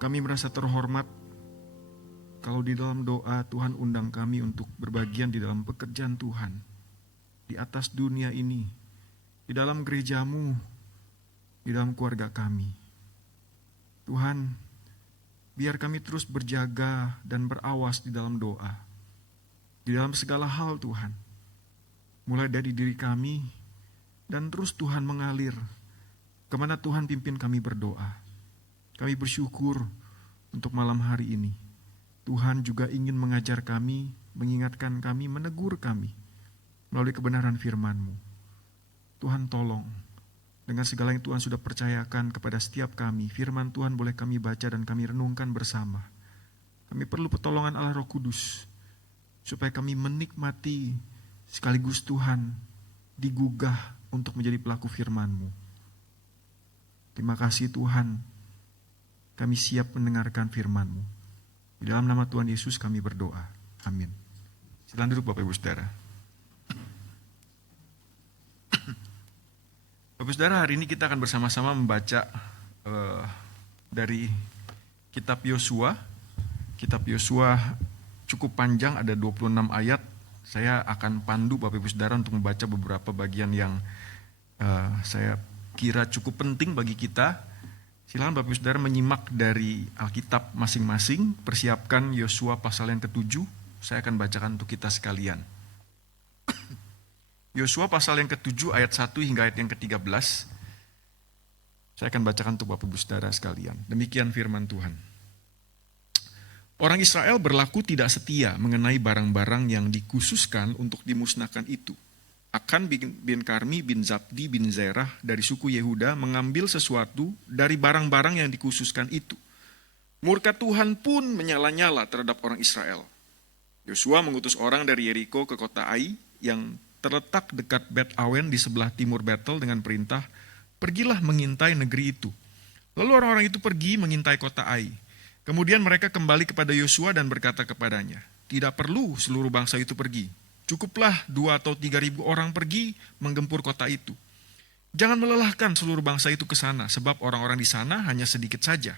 Kami merasa terhormat kalau di dalam doa Tuhan undang kami untuk berbagian di dalam pekerjaan Tuhan, di atas dunia ini, di dalam gerejamu, di dalam keluarga kami. Tuhan, biar kami terus berjaga dan berawas di dalam doa, di dalam segala hal Tuhan, mulai dari diri kami, dan terus Tuhan mengalir kemana Tuhan pimpin kami berdoa. Kami bersyukur untuk malam hari ini. Tuhan juga ingin mengajar kami, mengingatkan kami, menegur kami melalui kebenaran firman-Mu. Tuhan tolong, dengan segala yang Tuhan sudah percayakan kepada setiap kami, firman Tuhan boleh kami baca dan kami renungkan bersama. Kami perlu pertolongan Allah Roh Kudus, supaya kami menikmati sekaligus Tuhan digugah untuk menjadi pelaku firman-Mu. Terima kasih Tuhan, kami siap mendengarkan firman-Mu. Di dalam nama Tuhan Yesus kami berdoa. Amin. Silakan duduk Bapak Ibu Saudara. Bapak Ibu Saudara, hari ini kita akan bersama-sama membaca dari kitab Yosua. Kitab Yosua cukup panjang, ada 26 ayat. Saya akan pandu Bapak Ibu Saudara untuk membaca beberapa bagian yang saya kira cukup penting bagi kita. Silakan Bapak Ibu Saudara menyimak dari Alkitab masing-masing. Persiapkan Yosua pasal yang ke-7. Saya akan bacakan untuk kita sekalian. Yosua pasal yang ke-7 ayat 1 hingga ayat yang ke-13. Saya akan bacakan untuk Bapak Ibu Saudara sekalian. Demikian firman Tuhan. Orang Israel berlaku tidak setia mengenai barang-barang yang dikhususkan untuk dimusnahkan itu. Akan bin Karmi bin Zabdi bin Zerah dari suku Yehuda mengambil sesuatu dari barang-barang yang dikhususkan itu. Murka Tuhan pun menyala-nyala terhadap orang Israel. Yosua mengutus orang dari Yeriko ke kota Ai yang terletak dekat Bet Awen di sebelah timur Betel dengan perintah, pergilah mengintai negeri itu. Lalu orang-orang itu pergi mengintai kota Ai. Kemudian mereka kembali kepada Yosua dan berkata kepadanya, tidak perlu seluruh bangsa itu pergi. Cukuplah 2 atau 3.000 orang pergi menggempur kota itu. Jangan melelahkan seluruh bangsa itu ke sana, sebab orang-orang di sana hanya sedikit saja.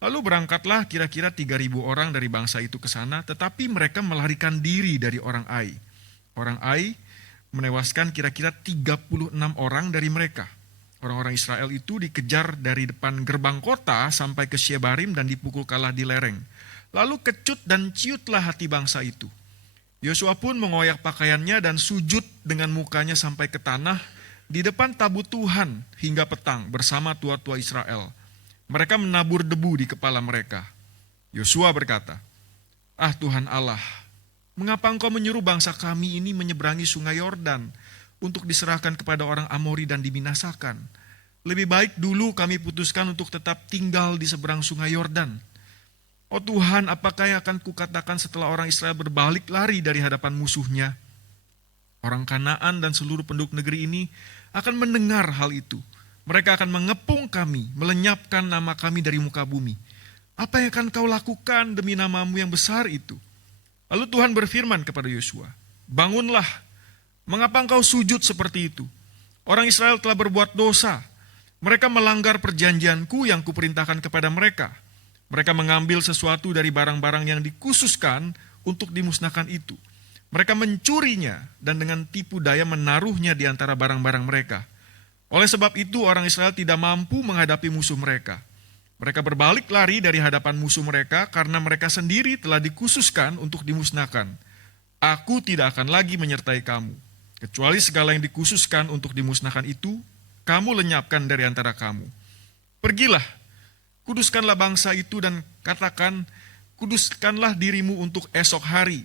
Lalu berangkatlah kira-kira 3.000 orang dari bangsa itu ke sana, tetapi mereka melarikan diri dari orang Ai. Orang Ai menewaskan kira-kira 36 orang dari mereka. Orang-orang Israel itu dikejar dari depan gerbang kota sampai ke Syebarim dan dipukul kalah di lereng. Lalu kecut dan ciutlah hati bangsa itu. Yosua pun mengoyak pakaiannya dan sujud dengan mukanya sampai ke tanah di depan tabut Tuhan hingga petang bersama tua-tua Israel. Mereka menabur debu di kepala mereka. Yosua berkata, "Ah Tuhan Allah, mengapa engkau menyuruh bangsa kami ini menyeberangi sungai Yordan untuk diserahkan kepada orang Amori dan dibinasakan? Lebih baik dulu kami putuskan untuk tetap tinggal di seberang sungai Yordan. Oh Tuhan, apakah yang akan kukatakan setelah orang Israel berbalik lari dari hadapan musuhnya? Orang Kanaan dan seluruh penduduk negeri ini akan mendengar hal itu. Mereka akan mengepung kami, melenyapkan nama kami dari muka bumi. Apa yang akan kau lakukan demi namamu yang besar itu?" Lalu Tuhan berfirman kepada Yosua, "Bangunlah, mengapa engkau sujud seperti itu? Orang Israel telah berbuat dosa. Mereka melanggar perjanjianku yang kuperintahkan kepada mereka. Mereka mengambil sesuatu dari barang-barang yang dikhususkan untuk dimusnahkan itu. Mereka mencurinya dan dengan tipu daya menaruhnya di antara barang-barang mereka. Oleh sebab itu orang Israel tidak mampu menghadapi musuh mereka. Mereka berbalik lari dari hadapan musuh mereka karena mereka sendiri telah dikhususkan untuk dimusnahkan. Aku tidak akan lagi menyertai kamu, kecuali segala yang dikhususkan untuk dimusnahkan itu, kamu lenyapkan dari antara kamu. Pergilah, kuduskanlah bangsa itu dan katakan, kuduskanlah dirimu untuk esok hari.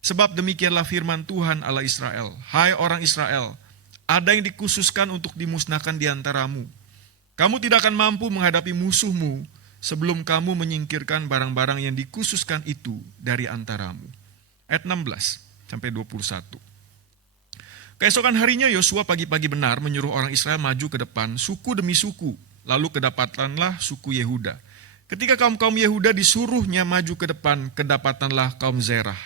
Sebab demikianlah firman Tuhan Allah Israel. Hai orang Israel, ada yang dikhususkan untuk dimusnahkan di antaramu. Kamu tidak akan mampu menghadapi musuhmu sebelum kamu menyingkirkan barang-barang yang dikhususkan itu dari antaramu. Ayat 16 sampai 21. Keesokan harinya Yosua pagi-pagi benar menyuruh orang Israel maju ke depan suku demi suku. Lalu kedapatanlah suku Yehuda. Ketika kaum-kaum Yehuda disuruhnya maju ke depan, kedapatanlah kaum Zerah.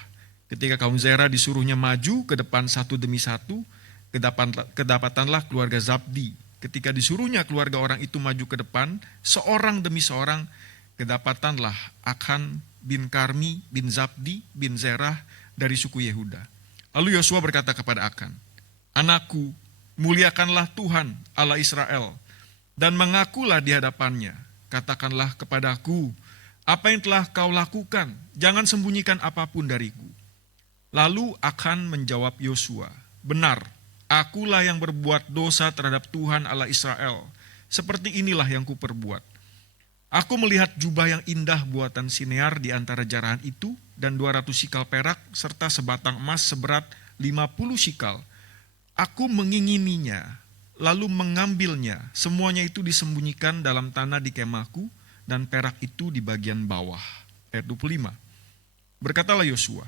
Ketika kaum Zerah disuruhnya maju ke depan satu demi satu, kedapatanlah keluarga Zabdi. Ketika disuruhnya keluarga orang itu maju ke depan, seorang demi seorang, kedapatanlah Akan bin Karmi bin Zabdi bin Zerah dari suku Yehuda. Lalu Yosua berkata kepada Akan, "Anakku, muliakanlah Tuhan Allah Israel, dan mengakulah di hadapannya. Katakanlah kepadaku, apa yang telah kau lakukan, jangan sembunyikan apapun dariku." Lalu Akan menjawab Yosua, "Benar, akulah yang berbuat dosa terhadap Tuhan Allah Israel. Seperti inilah yang kuperbuat. Aku melihat jubah yang indah buatan Sinear di antara jarahan itu, dan 200 sikal perak, serta sebatang emas seberat 50 sikal. Aku mengingininya, lalu mengambilnya. Semuanya itu disembunyikan dalam tanah di kemahku, dan perak itu di bagian bawah." Ayat 25. Berkatalah Yosua,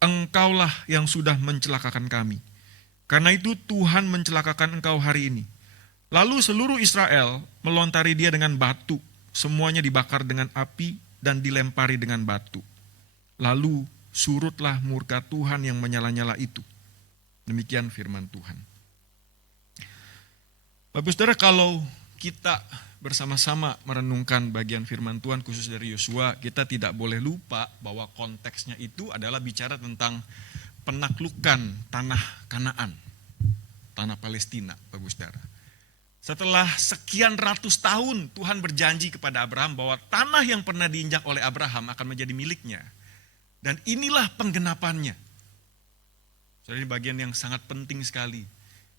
"Engkaulah yang sudah mencelakakan kami. Karena itu Tuhan mencelakakan engkau hari ini." Lalu seluruh Israel melontari dia dengan batu. Semuanya dibakar dengan api dan dilempari dengan batu. Lalu surutlah murka Tuhan yang menyala-nyala itu. Demikian firman Tuhan. Bapak Saudara, kalau kita bersama-sama merenungkan bagian firman Tuhan khusus dari Yosua, kita tidak boleh lupa bahwa konteksnya itu adalah bicara tentang penaklukan tanah Kanaan, tanah Palestina, Bapak Saudara. Setelah sekian ratus tahun Tuhan berjanji kepada Abraham bahwa tanah yang pernah diinjak oleh Abraham akan menjadi miliknya. Dan inilah penggenapannya. Jadi bagian yang sangat penting sekali.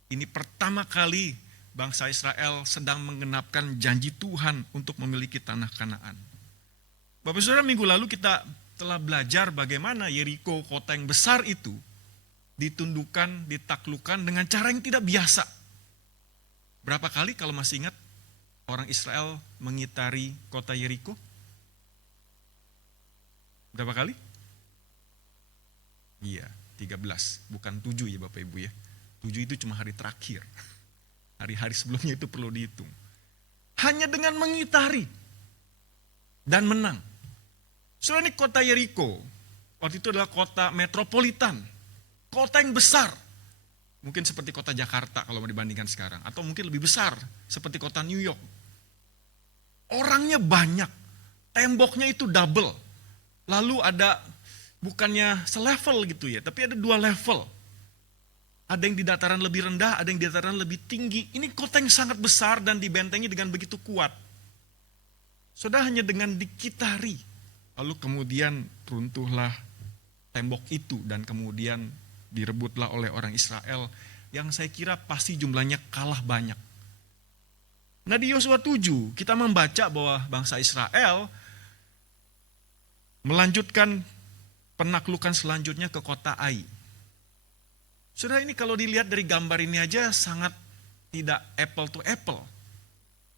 Ini pertama kali bangsa Israel sedang menggenapkan janji Tuhan untuk memiliki tanah Kanaan. Bapak Saudara, minggu lalu kita telah belajar bagaimana Yeriko, kota yang besar itu, ditundukkan, ditaklukkan dengan cara yang tidak biasa. Berapa kali kalau masih ingat orang Israel mengitari kota Yeriko? Berapa kali? Iya, 13, bukan 7 ya Bapak Ibu ya. 7 itu cuma hari terakhir. Hari-hari sebelumnya itu perlu dihitung. Hanya dengan mengitari dan menang. Soalnya ini kota Yeriko, waktu itu adalah kota metropolitan, kota yang besar. Mungkin seperti kota Jakarta kalau mau dibandingkan sekarang. Atau mungkin lebih besar seperti kota New York. Orangnya banyak. Temboknya itu double. Lalu ada bukannya selevel gitu ya. Tapi ada 2 level. Ada yang di dataran lebih rendah, ada yang di dataran lebih tinggi. Ini kota yang sangat besar dan dibentengi dengan begitu kuat. Sudah hanya dengan dikitari. Lalu kemudian runtuhlah tembok itu dan kemudian direbutlah oleh orang Israel yang saya kira pasti jumlahnya kalah banyak. Nah di Yosua 7 kita membaca bahwa bangsa Israel melanjutkan penaklukan selanjutnya ke kota Ai. Saudara, ini kalau dilihat dari gambar ini aja sangat tidak apple to apple.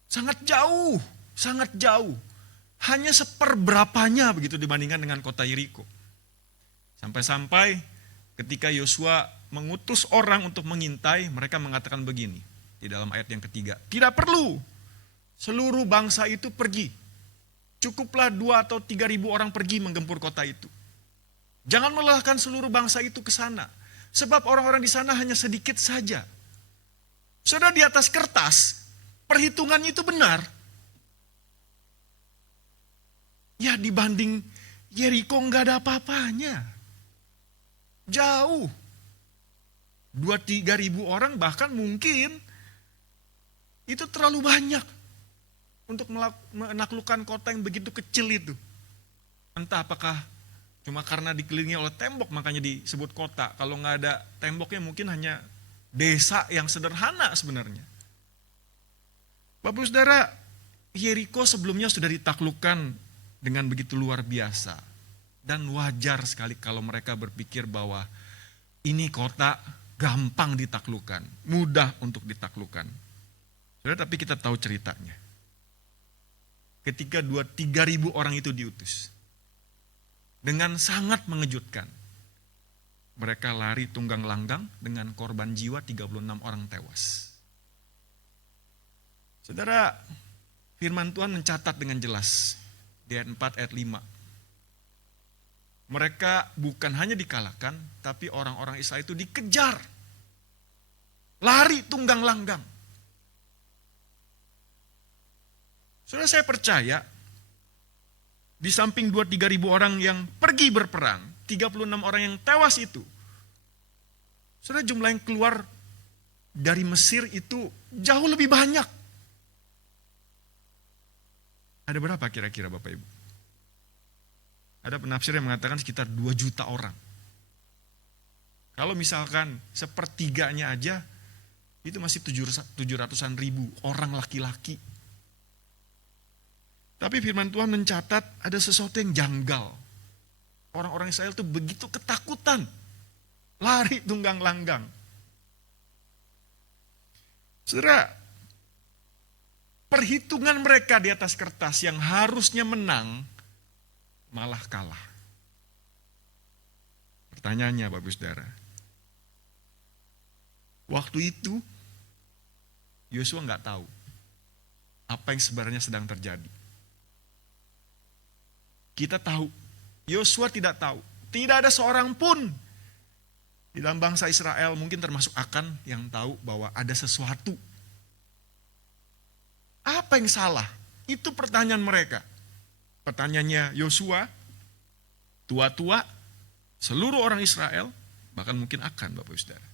Sangat jauh, sangat jauh. Hanya seperberapanya begitu dibandingkan dengan kota Yeriko. Sampai-sampai ketika Yosua mengutus orang untuk mengintai, mereka mengatakan begini di dalam ayat yang ketiga. Tidak perlu seluruh bangsa itu pergi. Cukuplah 2 atau 3.000 orang pergi menggempur kota itu. Jangan melelahkan seluruh bangsa itu ke sana. Sebab orang-orang di sana hanya sedikit saja. Saudara, di atas kertas, perhitungannya itu benar. Ya dibanding Yeriko enggak ada apa-apanya. Jauh. 2-3 ribu orang bahkan mungkin itu terlalu banyak untuk menaklukkan kota yang begitu kecil itu. Entah apakah cuma karena dikelilingi oleh tembok makanya disebut kota. Kalau nggak ada temboknya mungkin hanya desa yang sederhana sebenarnya. Bapak Saudara, Yeriko sebelumnya sudah ditaklukkan dengan begitu luar biasa. Dan wajar sekali kalau mereka berpikir bahwa ini kota gampang ditaklukkan, mudah untuk ditaklukkan. Saudara, tapi kita tahu ceritanya. Ketika 2-3 ribu orang itu diutus, dengan sangat mengejutkan, mereka lari tunggang langgang dengan korban jiwa 36 orang tewas. Saudara, firman Tuhan mencatat dengan jelas di ayat 4 ayat 5. Mereka bukan hanya dikalahkan, tapi orang-orang Israel itu dikejar. Lari tunggang langgang. Saudara, saya percaya Di samping 2-3 ribu orang yang pergi berperang, 36 orang yang tewas itu. Saudara, jumlah yang keluar dari Mesir itu jauh lebih banyak. Ada berapa kira-kira Bapak Ibu? Ada penafsir yang mengatakan sekitar 2 juta orang. Kalau misalkan sepertiganya aja, itu masih 700-an ribu orang laki-laki. Tapi firman Tuhan mencatat ada sesuatu yang janggal. Orang-orang Israel itu begitu ketakutan. Lari tunggang langgang. Saudara, perhitungan mereka di atas kertas yang harusnya menang, malah kalah. Pertanyaannya Bapak Saudara, waktu itu Yosua nggak tahu apa yang sebenarnya sedang terjadi. Kita tahu, Yosua tidak tahu. Tidak ada seorang pun di dalam bangsa Israel, mungkin termasuk Akan, yang tahu bahwa ada sesuatu. Apa yang salah? Itu pertanyaan mereka. Pertanyaannya Yosua, tua-tua, seluruh orang Israel, bahkan mungkin Akan, Bapak Saudara.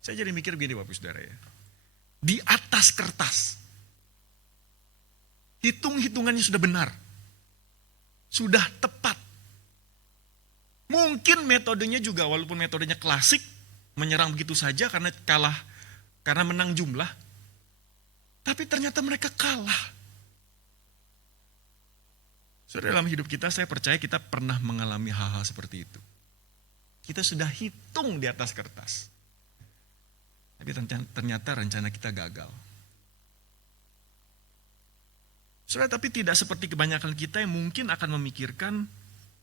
Saya jadi mikir begini Bapak Saudara ya. Di atas kertas, hitung-hitungannya sudah benar. Sudah tepat. Mungkin metodenya juga, walaupun metodenya klasik, menyerang begitu saja karena kalah, karena menang jumlah. Tapi ternyata mereka kalah. Saudara, dalam hidup kita, saya percaya kita pernah mengalami hal-hal seperti itu. Kita sudah hitung di atas kertas. Tapi ternyata rencana kita gagal. Saudara, tapi tidak seperti kebanyakan kita yang mungkin akan memikirkan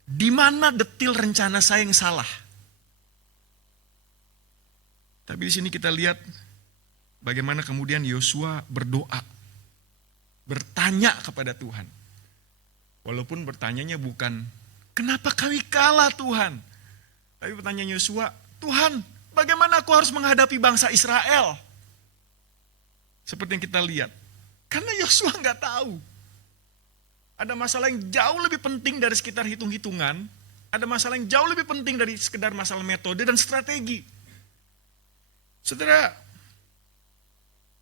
di mana detil rencana saya yang salah. Tapi di sini kita lihat bagaimana kemudian Yosua berdoa, bertanya kepada Tuhan. Walaupun bertanyanya bukan, kenapa kami kalah Tuhan? Tapi pertanyaan Yosua, Tuhan, bagaimana aku harus menghadapi bangsa Israel? Seperti yang kita lihat. Karena Yosua nggak tahu. Ada masalah yang jauh lebih penting dari sekitar hitung-hitungan. Ada masalah yang jauh lebih penting dari sekedar masalah metode dan strategi. Saudara,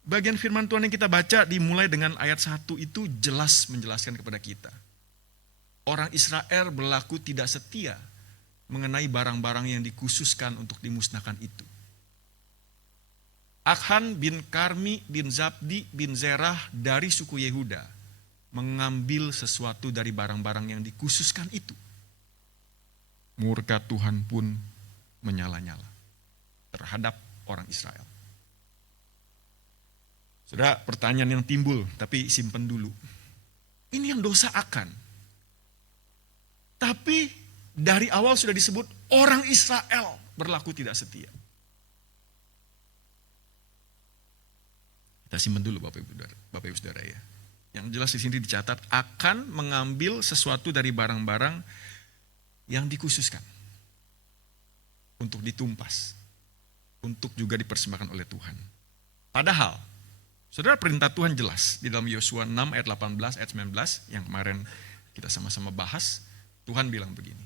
bagian firman Tuhan yang kita baca dimulai dengan ayat 1 itu jelas menjelaskan kepada kita. Orang Israel berlaku tidak setia mengenai barang-barang yang dikhususkan untuk dimusnahkan itu. Akhan bin Karmi bin Zabdi bin Zerah dari suku Yehuda mengambil sesuatu dari barang-barang yang dikhususkan itu. Murka Tuhan pun menyala-nyala terhadap orang Israel. Saudara, pertanyaan yang timbul, tapi simpen dulu. Ini yang dosa Akan. Tapi dari awal sudah disebut orang Israel berlaku tidak setia. Kita simpen dulu Bapak Ibu Saudara ya. Yang jelas di sini dicatat akan mengambil sesuatu dari barang-barang yang dikhususkan untuk ditumpas, untuk juga dipersembahkan oleh Tuhan. Padahal, saudara, perintah Tuhan jelas di dalam Yosua 6 ayat 18 ayat 19 yang kemarin kita sama-sama bahas. Tuhan bilang begini,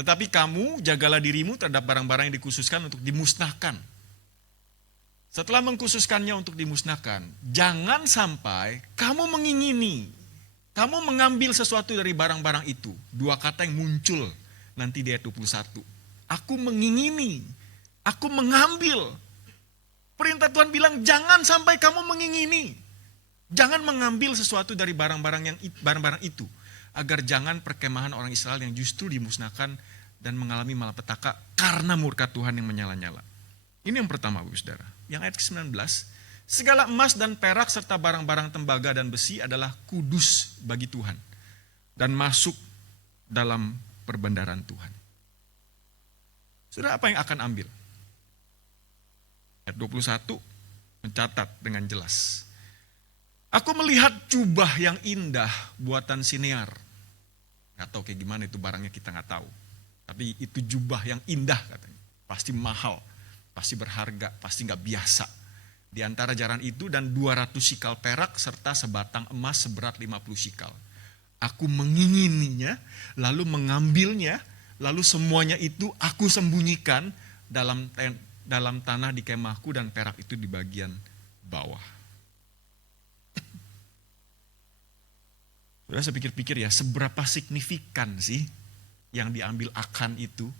tetapi kamu jagalah dirimu terhadap barang-barang yang dikhususkan untuk dimusnahkan. Setelah mengkhususkannya untuk dimusnahkan, jangan sampai kamu mengingini, kamu mengambil sesuatu dari barang-barang itu. Dua kata yang muncul nanti di ayat 21. Aku mengingini, aku mengambil. Perintah Tuhan bilang jangan sampai kamu mengingini. Jangan mengambil sesuatu dari barang-barang itu. Agar jangan perkemahan orang Israel yang justru dimusnahkan dan mengalami malapetaka karena murka Tuhan yang menyala-nyala. Ini yang pertama, Bapak Saudara. Yang ayat ke-19, segala emas dan perak serta barang-barang tembaga dan besi adalah kudus bagi Tuhan dan masuk dalam perbendaharaan Tuhan. Saudara, apa yang akan ambil? Ayat 21 mencatat dengan jelas. Aku melihat jubah yang indah buatan Sinear. Gak tahu kayak gimana itu barangnya, kita gak tahu. Tapi itu jubah yang indah katanya. Pasti mahal, pasti berharga, pasti gak biasa. Di antara jaran itu dan 200 sikal perak serta sebatang emas seberat 50 sikal. Aku mengingininya, lalu mengambilnya, lalu semuanya itu aku sembunyikan dalam tanah di kemahku dan perak itu di bagian bawah. Udah saya pikir-pikir ya, seberapa signifikan sih yang diambil Akan itu.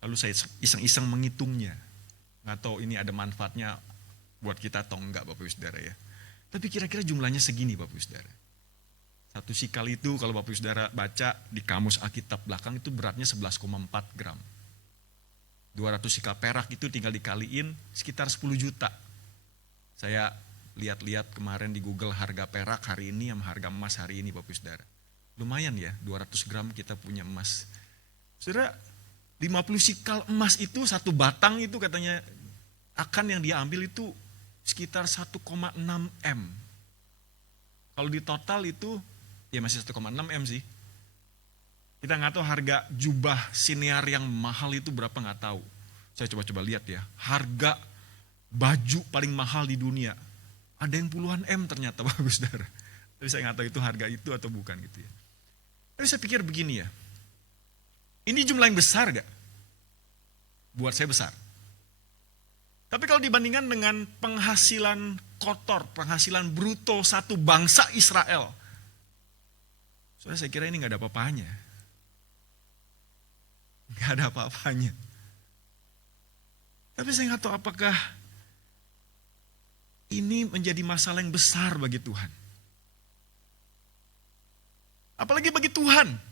Lalu saya iseng-iseng menghitungnya. Nggak tahu ini ada manfaatnya buat kita atau enggak Bapak Ibu Saudara ya. Tapi kira-kira jumlahnya segini Bapak Ibu Saudara. Satu sikal itu kalau Bapak Ibu Saudara baca di kamus Alkitab belakang itu beratnya 11,4 gram. 200 sikal perak itu tinggal dikaliin sekitar 10 juta. Saya lihat-lihat kemarin di Google harga perak hari ini sama harga emas hari ini Bapak Ibu Saudara. Lumayan ya 200 gram kita punya emas. Saudara 50 sikal emas itu satu batang itu katanya Akan yang dia ambil itu sekitar 1,6 M. Kalau di total itu ya masih 1,6 M sih. Kita nggak tahu harga jubah siniar yang mahal itu berapa nggak tahu. Saya coba-coba lihat ya. Harga baju paling mahal di dunia. Ada yang puluhan M ternyata Bapak Saudara. Tapi saya nggak tahu itu harga itu atau bukan gitu ya. Tapi saya pikir begini ya. Ini jumlah yang besar gak? Buat saya besar. Tapi kalau dibandingkan dengan penghasilan kotor, penghasilan bruto satu bangsa Israel. Saya kira ini gak ada apa-apanya. Gak ada apa-apanya. Tapi saya gak tahu apakah ini menjadi masalah yang besar bagi Tuhan. Apalagi bagi Tuhan.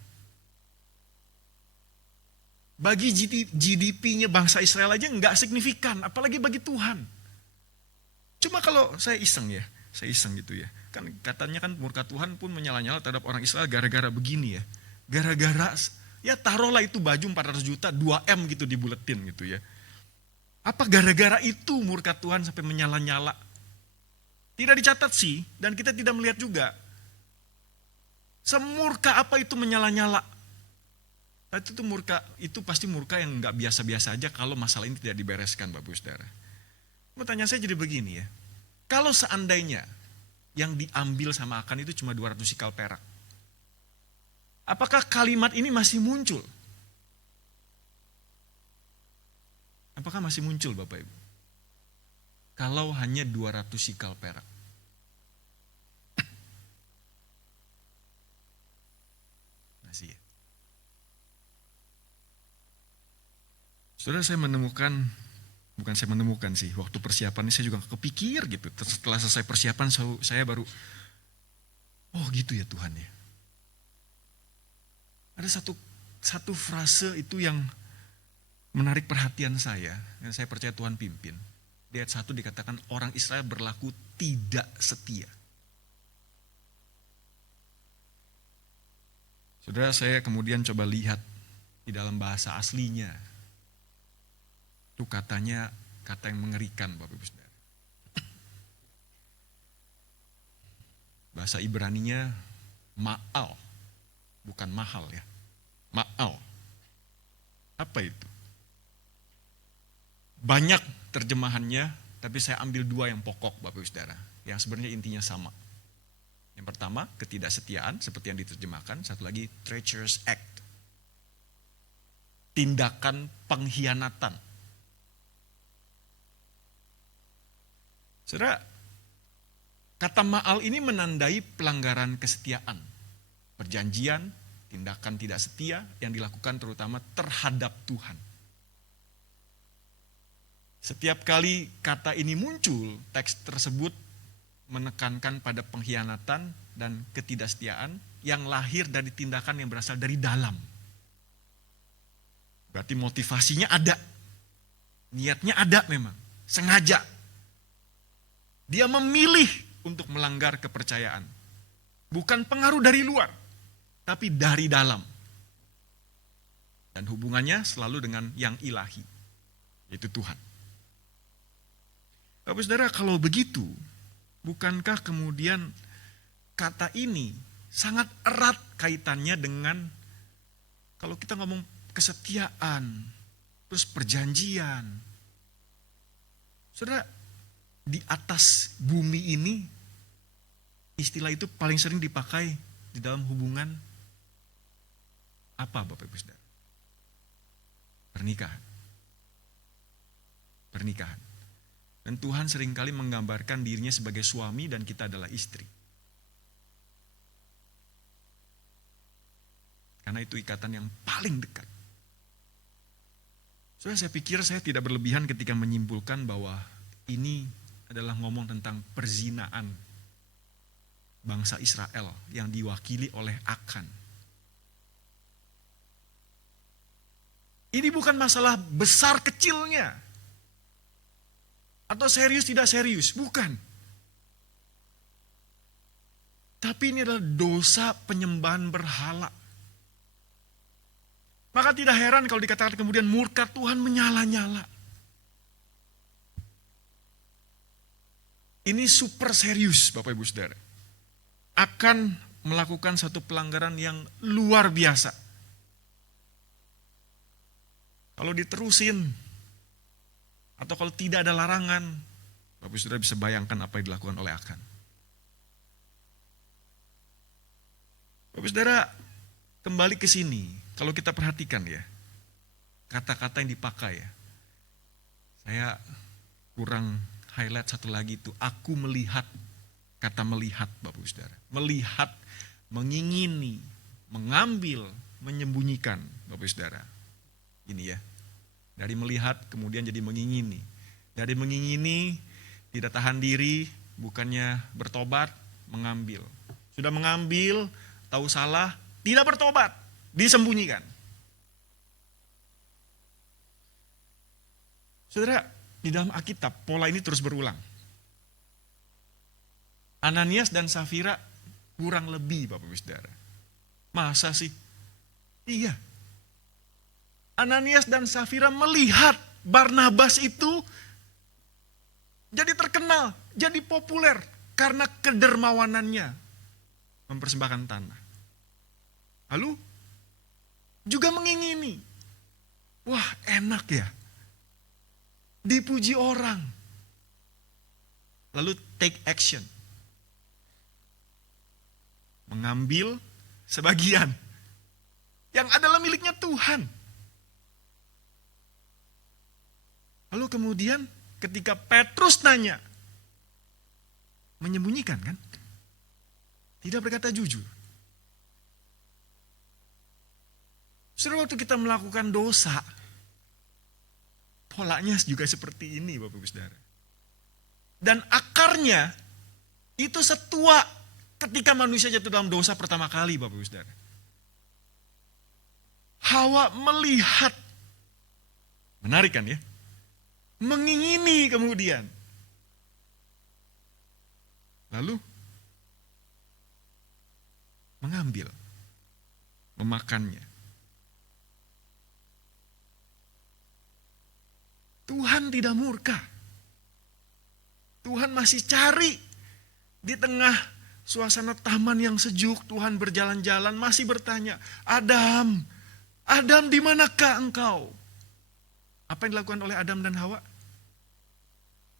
Bagi GDP-nya bangsa Israel aja nggak signifikan, apalagi bagi Tuhan. Cuma kalau saya iseng gitu ya. Kan katanya kan murka Tuhan pun menyala-nyala terhadap orang Israel gara-gara begini ya. Gara-gara, ya taruhlah itu baju 400 juta, 2M gitu dibuletin gitu ya. Apa gara-gara itu murka Tuhan sampai menyala-nyala? Tidak dicatat sih, dan kita tidak melihat juga. Semurka apa itu menyala-nyala? Itu pasti murka yang nggak biasa-biasa aja kalau masalah ini tidak dibereskan Bapak Saudara. Pertanyaan saya jadi begini ya. Kalau seandainya yang diambil sama Akan itu cuma 200 sikal perak. Apakah kalimat ini masih muncul? Apakah masih muncul Bapak Ibu? Kalau hanya 200 sikal perak. Masih ya. Saudara bukan saya menemukan sih, waktu persiapan ini saya juga kepikir gitu. Setelah selesai persiapan saya baru, oh gitu ya Tuhan ya. Ada satu frase itu yang menarik perhatian saya, dan saya percaya Tuhan pimpin. Di ayat 1 dikatakan orang Israel berlaku tidak setia. Saudara, saya kemudian coba lihat di dalam bahasa aslinya. Itu katanya kata yang mengerikan Bapak Ibu Saudara. Bahasa Ibraninya ma'al, bukan mahal ya. Ma'al. Apa itu? Banyak terjemahannya, tapi saya ambil dua yang pokok Bapak Ibu Saudara. Yang sebenarnya intinya sama. Yang pertama, ketidaksetiaan seperti yang diterjemahkan. Satu lagi, treacherous act. Tindakan pengkhianatan. Saudara, kata ma'al ini menandai pelanggaran kesetiaan, perjanjian, tindakan tidak setia yang dilakukan terutama terhadap Tuhan. Setiap kali kata ini muncul, teks tersebut menekankan pada pengkhianatan dan ketidaksetiaan yang lahir dari tindakan yang berasal dari dalam. Berarti motivasinya ada, niatnya ada memang, sengaja. Dia memilih untuk melanggar kepercayaan. Bukan pengaruh dari luar, tapi dari dalam. Dan hubungannya selalu dengan yang ilahi, yaitu Tuhan. Bapak Saudara, kalau begitu, bukankah kemudian kata ini sangat erat kaitannya dengan, kalau kita ngomong kesetiaan, terus perjanjian. Saudara, di atas bumi ini, istilah itu paling sering dipakai di dalam hubungan apa Bapak Ibu Saudara? Pernikahan. Pernikahan. Dan Tuhan seringkali menggambarkan dirinya sebagai suami dan kita adalah istri. Karena itu ikatan yang paling dekat. Saya pikir saya tidak berlebihan ketika menyimpulkan bahwa ini adalah ngomong tentang perzinaan bangsa Israel yang diwakili oleh Akan. Ini bukan masalah besar kecilnya atau serius tidak serius, bukan. Tapi ini adalah dosa penyembahan berhala. Maka tidak heran kalau dikatakan kemudian murka Tuhan menyala-nyala. Ini super serius Bapak Ibu Saudara. Akan melakukan satu pelanggaran yang luar biasa. Kalau diterusin, atau kalau tidak ada larangan, Bapak Ibu Saudara bisa bayangkan apa yang dilakukan oleh Akan. Bapak Ibu Saudara, kembali ke sini. Kalau kita perhatikan ya, kata-kata yang dipakai ya. Saya kurang highlight satu lagi itu, aku melihat. Kata melihat Bapak Ibu Saudara. Melihat, mengingini, mengambil, menyembunyikan Bapak Ibu Saudara. Ini ya. Dari melihat kemudian jadi mengingini. Dari mengingini, tidak tahan diri, bukannya bertobat, mengambil. Sudah mengambil, tahu salah, tidak bertobat. Disembunyikan. Saudara, di dalam Alkitab pola ini terus berulang. Ananias dan Safira kurang lebih Bapak Ibu Saudara. Masa sih? Iya. Ananias dan Safira melihat Barnabas itu jadi terkenal, jadi populer karena kedermawanannya mempersembahkan tanah. Lalu juga mengingini. Wah, enak ya. Dipuji orang. Lalu take action. Mengambil sebagian yang adalah miliknya Tuhan. Lalu kemudian ketika Petrus nanya, menyembunyikan kan? Tidak berkata jujur. Saudara, waktu kita melakukan dosa, polanya juga seperti ini Bapak Ibu Saudara. Dan akarnya itu setua ketika manusia jatuh dalam dosa pertama kali Bapak Ibu Saudara. Hawa melihat, menarik kan ya? Mengingini kemudian. Lalu mengambil, memakannya. Tuhan tidak murka. Tuhan masih cari di tengah suasana taman yang sejuk. Tuhan berjalan-jalan masih bertanya, Adam, Adam di manakah engkau? Apa yang dilakukan oleh Adam dan Hawa?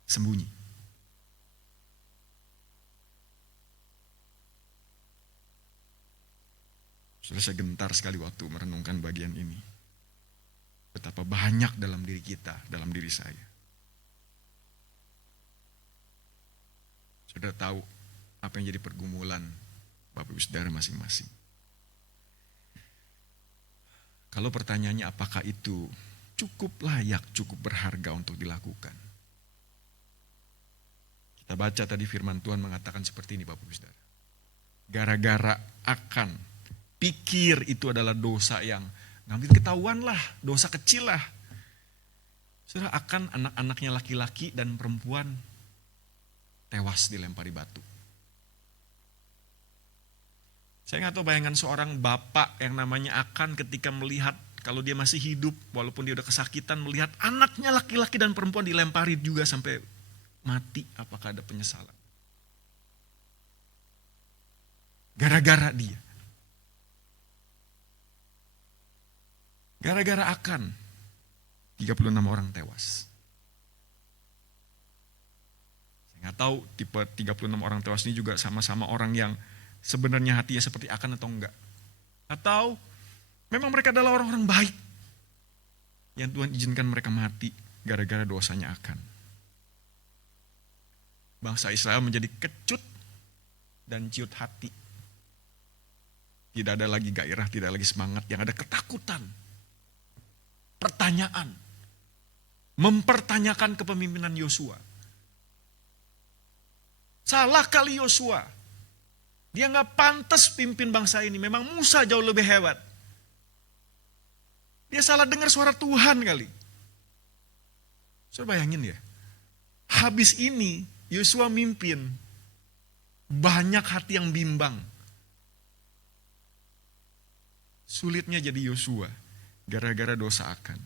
Sembunyi. Sudah saya gentar sekali waktu merenungkan bagian ini. Betapa banyak dalam diri kita, dalam diri saya. Sudah tahu apa yang jadi pergumulan Bapak Ibu Saudara masing-masing. Kalau pertanyaannya apakah itu cukup layak, cukup berharga untuk dilakukan? Kita baca tadi firman Tuhan mengatakan seperti ini Bapak Ibu Saudara. Gara-gara akan pikir itu adalah dosa yang ngambil ketahuan lah, dosa kecil lah. Saudara, akan anak-anaknya laki-laki dan perempuan tewas dilempari batu. Saya nggak tahu bayangan seorang bapak yang namanya Akan ketika melihat kalau dia masih hidup, walaupun dia udah kesakitan, melihat anaknya laki-laki dan perempuan dilempari juga sampai mati, apakah ada penyesalan? Gara-gara dia. Gara-gara Akan, 36 orang tewas. Saya nggak tahu tipe 36 orang tewas ini juga sama-sama orang yang sebenarnya hatinya seperti Akan atau enggak. Atau memang mereka adalah orang-orang baik yang Tuhan izinkan mereka mati gara-gara dosanya Akan. Bangsa Israel menjadi kecut dan ciut hati. Tidak ada lagi gairah, tidak lagi semangat, yang ada ketakutan, pertanyaan, mempertanyakan kepemimpinan Yosua. Salah kali Yosua. Dia gak pantas pimpin bangsa ini. Memang Musa jauh lebih hebat. Dia salah dengar suara Tuhan kali. Saudara bayangin ya. Habis ini Yosua mimpin. Banyak hati yang bimbang. Sulitnya jadi Yosua. Gara-gara dosa Akan.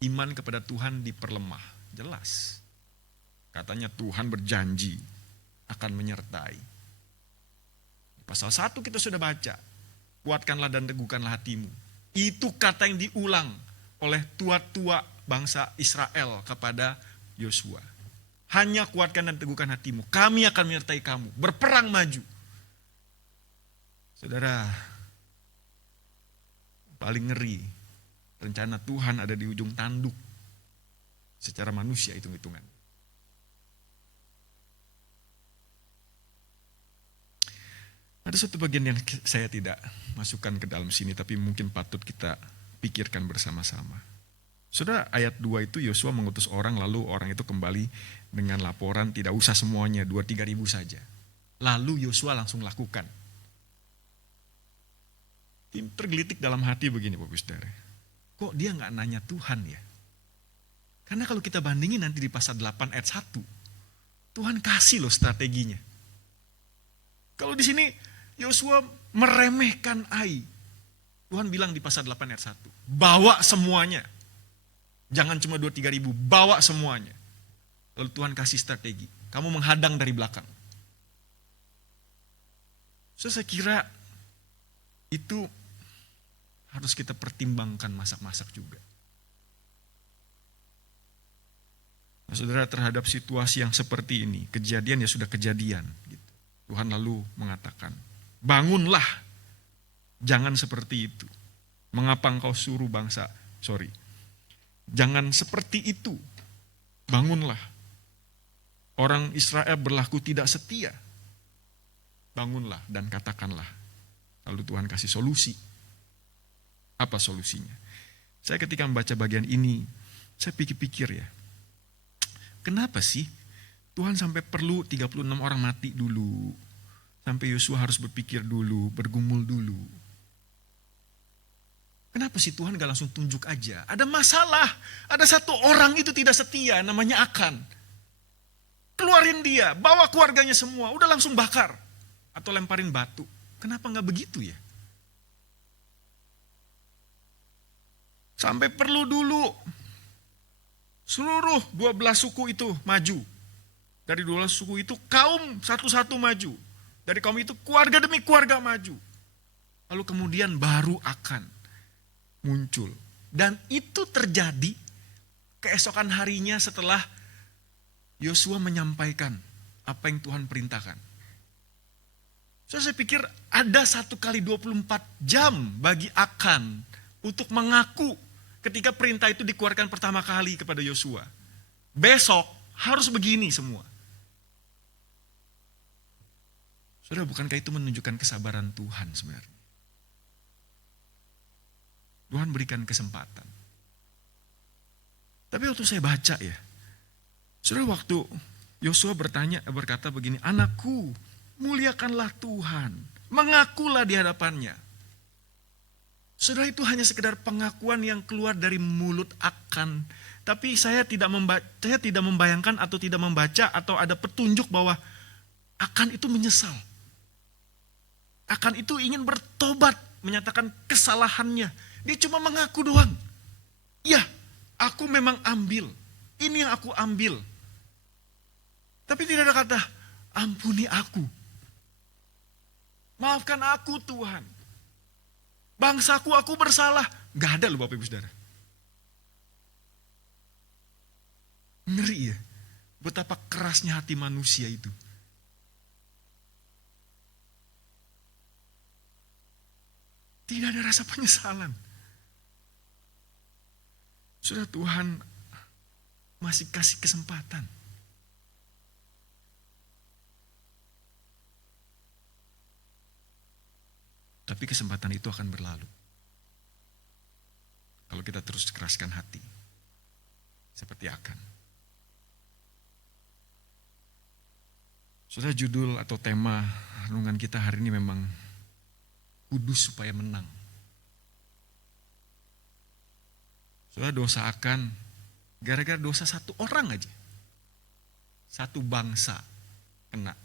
Iman kepada Tuhan diperlemah. Jelas. Katanya Tuhan berjanji akan menyertai. Pasal 1 kita sudah baca. Kuatkanlah dan teguhkanlah hatimu. Itu kata yang diulang oleh tua-tua bangsa Israel kepada Yosua. Hanya kuatkan dan teguhkan hatimu. Kami akan menyertai kamu. Berperang maju. Saudara, paling ngeri. Rencana Tuhan ada di ujung tanduk. Secara manusia hitung-hitungan. Ada satu bagian yang saya tidak masukkan ke dalam sini, tapi mungkin patut kita pikirkan bersama-sama. Saudara, ayat 2 itu Yosua mengutus orang, lalu orang itu kembali dengan laporan tidak usah semuanya, 2-3 ribu saja. Lalu Yosua langsung lakukan. Tim tergelitik dalam hati begini Bapak Saudara. Kok dia gak nanya Tuhan ya? Karena kalau kita bandingin nanti di pasal 8 ayat 1, Tuhan kasih loh strateginya. Kalau di sini Yosua meremehkan Ai. Tuhan bilang di pasal 8 ayat 1. Bawa semuanya. Jangan cuma 2-3 ribu. Bawa semuanya. Lalu Tuhan kasih strategi. Kamu menghadang dari belakang. So, saya kira itu harus kita pertimbangkan masak-masak juga. Nah, saudara, terhadap situasi yang seperti ini. Kejadian ya sudah kejadian. Gitu. Tuhan lalu mengatakan. Bangunlah, jangan seperti itu. Mengapa engkau suruh bangsa, jangan seperti itu. Bangunlah. Orang Israel berlaku tidak setia. Bangunlah dan katakanlah. Lalu Tuhan kasih solusi. Apa solusinya? Saya ketika membaca bagian ini, saya pikir-pikir ya. Kenapa sih Tuhan sampai perlu 36 orang mati dulu? Sampai Yosua harus berpikir dulu, bergumul dulu. Kenapa sih Tuhan gak langsung tunjuk aja? Ada masalah, ada satu orang itu tidak setia, namanya Akan. Keluarin dia, bawa keluarganya semua, udah langsung bakar. Atau lemparin batu. Kenapa gak begitu ya? Sampai perlu dulu seluruh 12 suku itu maju. Dari 12 suku itu kaum satu-satu maju. Dari kaum itu keluarga demi keluarga maju. Lalu kemudian baru Akan muncul. Dan itu terjadi keesokan harinya setelah Yosua menyampaikan apa yang Tuhan perintahkan. So, saya pikir ada 1 kali 24 jam bagi Akan untuk mengaku ketika perintah itu dikeluarkan pertama kali kepada Yosua. Besok harus begini semua. Saudara, bukankah itu menunjukkan kesabaran Tuhan sebenarnya? Tuhan berikan kesempatan. Tapi waktu saya baca ya, saudara, waktu Yosua berkata begini, anakku, muliakanlah Tuhan, mengakulah di hadapannya. Saudara, itu hanya sekedar pengakuan yang keluar dari mulut Akan. Tapi saya tidak membayangkan atau tidak membaca atau ada petunjuk bahwa Akan itu menyesal. Akan itu ingin bertobat, menyatakan kesalahannya. Dia cuma mengaku doang. Ya, aku memang ambil. Ini yang aku ambil. Tapi tidak ada kata, ampuni aku. Maafkan aku Tuhan. Bangsaku aku bersalah. Gak ada loh Bapak Ibu Saudara. Ngeri ya. Betapa kerasnya hati manusia itu. Tidak ada rasa penyesalan. Sudah, Tuhan masih kasih kesempatan. Tapi kesempatan itu akan berlalu. Kalau kita terus keraskan hati. Seperti akan. Sudah, judul atau tema renungan kita hari ini memang kudus supaya menang. Sudah, dosa akan gara-gara dosa satu orang aja. Satu bangsa kena.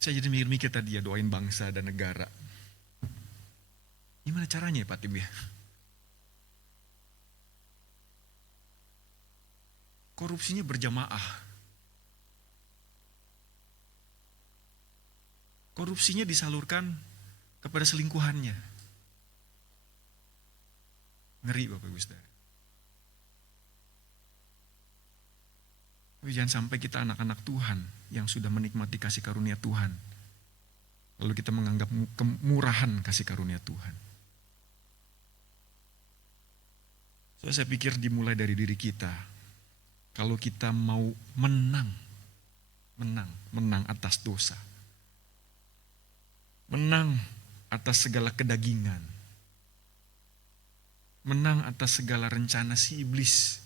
Saya jadi mikir-mikir tadi ya, doain bangsa dan negara. Gimana caranya ya Pak Tim ya? Korupsinya berjamaah. Korupsinya disalurkan kepada selingkuhannya. Ngeri Bapak Ibu Saudara. Tapi jangan sampai kita anak-anak Tuhan yang sudah menikmati kasih karunia Tuhan. Lalu kita menganggap kemurahan kasih karunia Tuhan. So, saya pikir dimulai dari diri kita. Kalau kita mau menang atas dosa. Menang atas segala kedagingan. Menang atas segala rencana si iblis.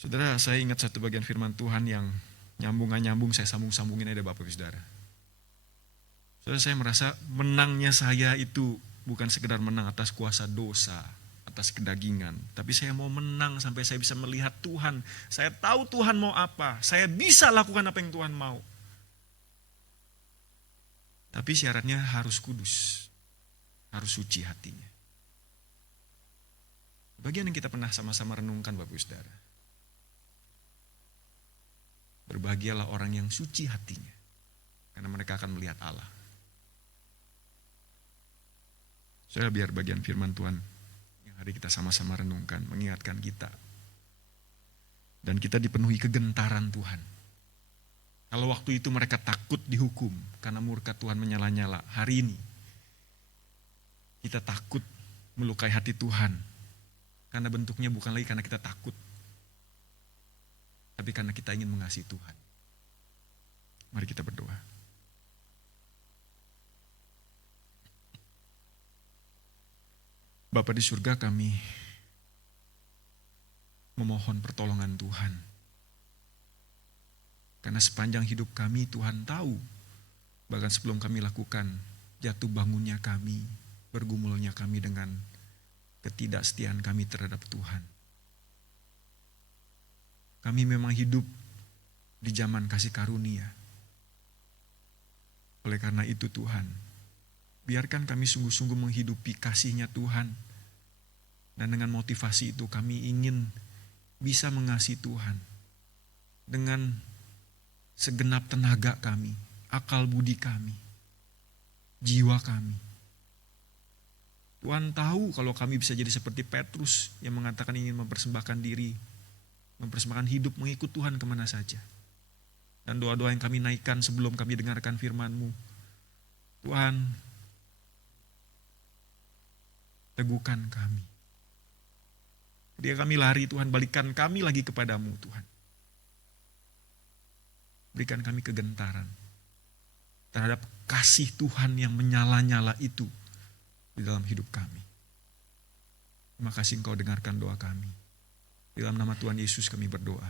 Saudara, saya ingat satu bagian firman Tuhan yang nyambung-nyambung, saya sambung-sambungin aja Bapak Ibu Saudara. Saudara, saya merasa menangnya saya itu bukan sekedar menang atas kuasa dosa, atas kedagingan. Tapi saya mau menang sampai saya bisa melihat Tuhan. Saya tahu Tuhan mau apa. Saya bisa lakukan apa yang Tuhan mau. Tapi syaratnya harus kudus. Harus suci hatinya. Bagian yang kita pernah sama-sama renungkan Bapak Ibu Saudara. Berbahagialah orang yang suci hatinya. Karena mereka akan melihat Allah. Saya biar bagian firman Tuhan yang hari kita sama-sama renungkan, mengingatkan kita. Dan kita dipenuhi kegentaran Tuhan. Kalau waktu itu mereka takut dihukum karena murka Tuhan menyala-nyala, hari ini kita takut melukai hati Tuhan. Karena bentuknya bukan lagi karena kita takut, tapi karena kita ingin mengasihi Tuhan. Mari kita berdoa. Bapa di surga, kami memohon pertolongan Tuhan. Karena sepanjang hidup kami Tuhan tahu, bahkan sebelum kami lakukan jatuh bangunnya kami, bergumulnya kami dengan ketidaksetiaan kami terhadap Tuhan. Kami memang hidup di zaman kasih karunia. Oleh karena itu Tuhan, biarkan kami sungguh-sungguh menghidupi kasih-Nya Tuhan. Dan dengan motivasi itu kami ingin bisa mengasihi Tuhan. Dengan segenap tenaga kami, akal budi kami, jiwa kami. Tuhan tahu kalau kami bisa jadi seperti Petrus yang mengatakan ingin mempersembahkan diri, mempersembahkan hidup mengikut Tuhan kemana saja. Dan doa-doa yang kami naikkan sebelum kami dengarkan firman-Mu, Tuhan, teguhkan kami. Ketika kami lari, Tuhan, balikan kami lagi kepadamu, Tuhan. Berikan kami kegentaran terhadap kasih Tuhan yang menyala-nyala itu di dalam hidup kami. Terima kasih Engkau dengarkan doa kami. Di dalam nama Tuhan Yesus kami berdoa.